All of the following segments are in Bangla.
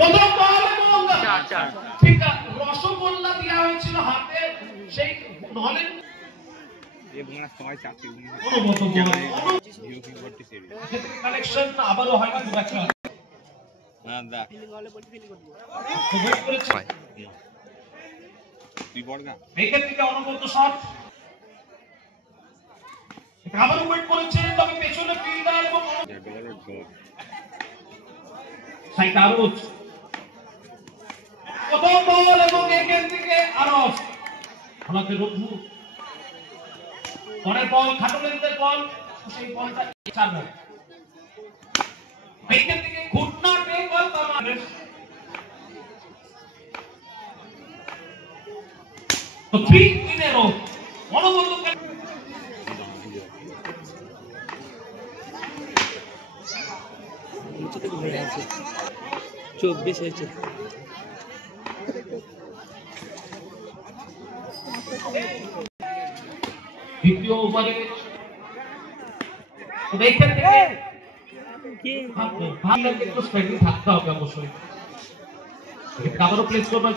প্রথম বল এবং ঠিক রসগোল্লা দেওয়া হয়েছিল হাতে সেই নলেন কালেকশন আবারও হয়নি খুব একটা এইখান থেকে অনবদ্য শট আবারও ওয়েট করেছে তবে পেছনে ফিল্ডার এবং সাইকারুজ প্রথম বল এবং এখান থেকে আরস আমাকে রঘু পরের বল খাটুলেন্দ্রের বল সেই বলটা ছাড়বে এইখান থেকে ঘুটনা টেক বল তামানের তো 3 in a row অনবদ্য 24 হয়েছে দ্বিতীয় ওভারে দেখেন থেকে কি ভালো একটু স্ট্রাইকিং থাকতে হবে অবশ্যই আবারও প্লেস করবার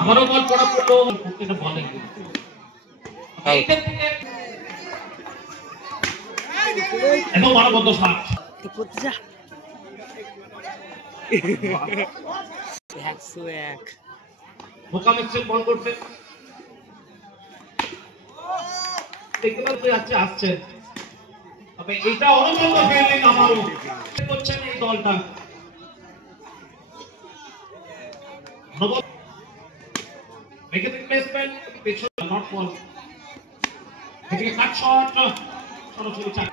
আবারও বল পড়া পড়লো প্রত্যেকটা বলে এইখান থেকে এবং অনবদ্য শট করতে যা 101 মোকামিক্সের বল করতে দেখতে পাচ্ছি আসছে তবে এটা অনবদ্য ফিল্ডিং আমারও করছেন এই দলটা এখানে প্লেসমেন্ট পেছনে নট বল এখানে কাট শট সরাসরি চার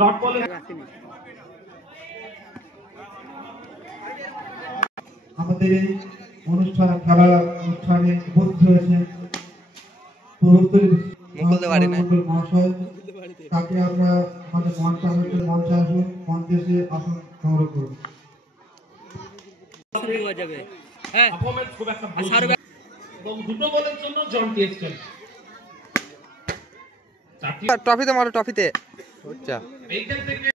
ডট বলে আমাদের এই অনুষ্ঠান খেলা অনুষ্ঠানে উপস্থিত হয়েছে মহাশয় তাকে আমরা আমাদের মঞ্চে আসুন মঞ্চে এসে আসন সংগ্রহ করুন দুটো বলের জন্য জন টিএসকেল ট্রফিতে মারো ট্রফিতে এইখান থেকে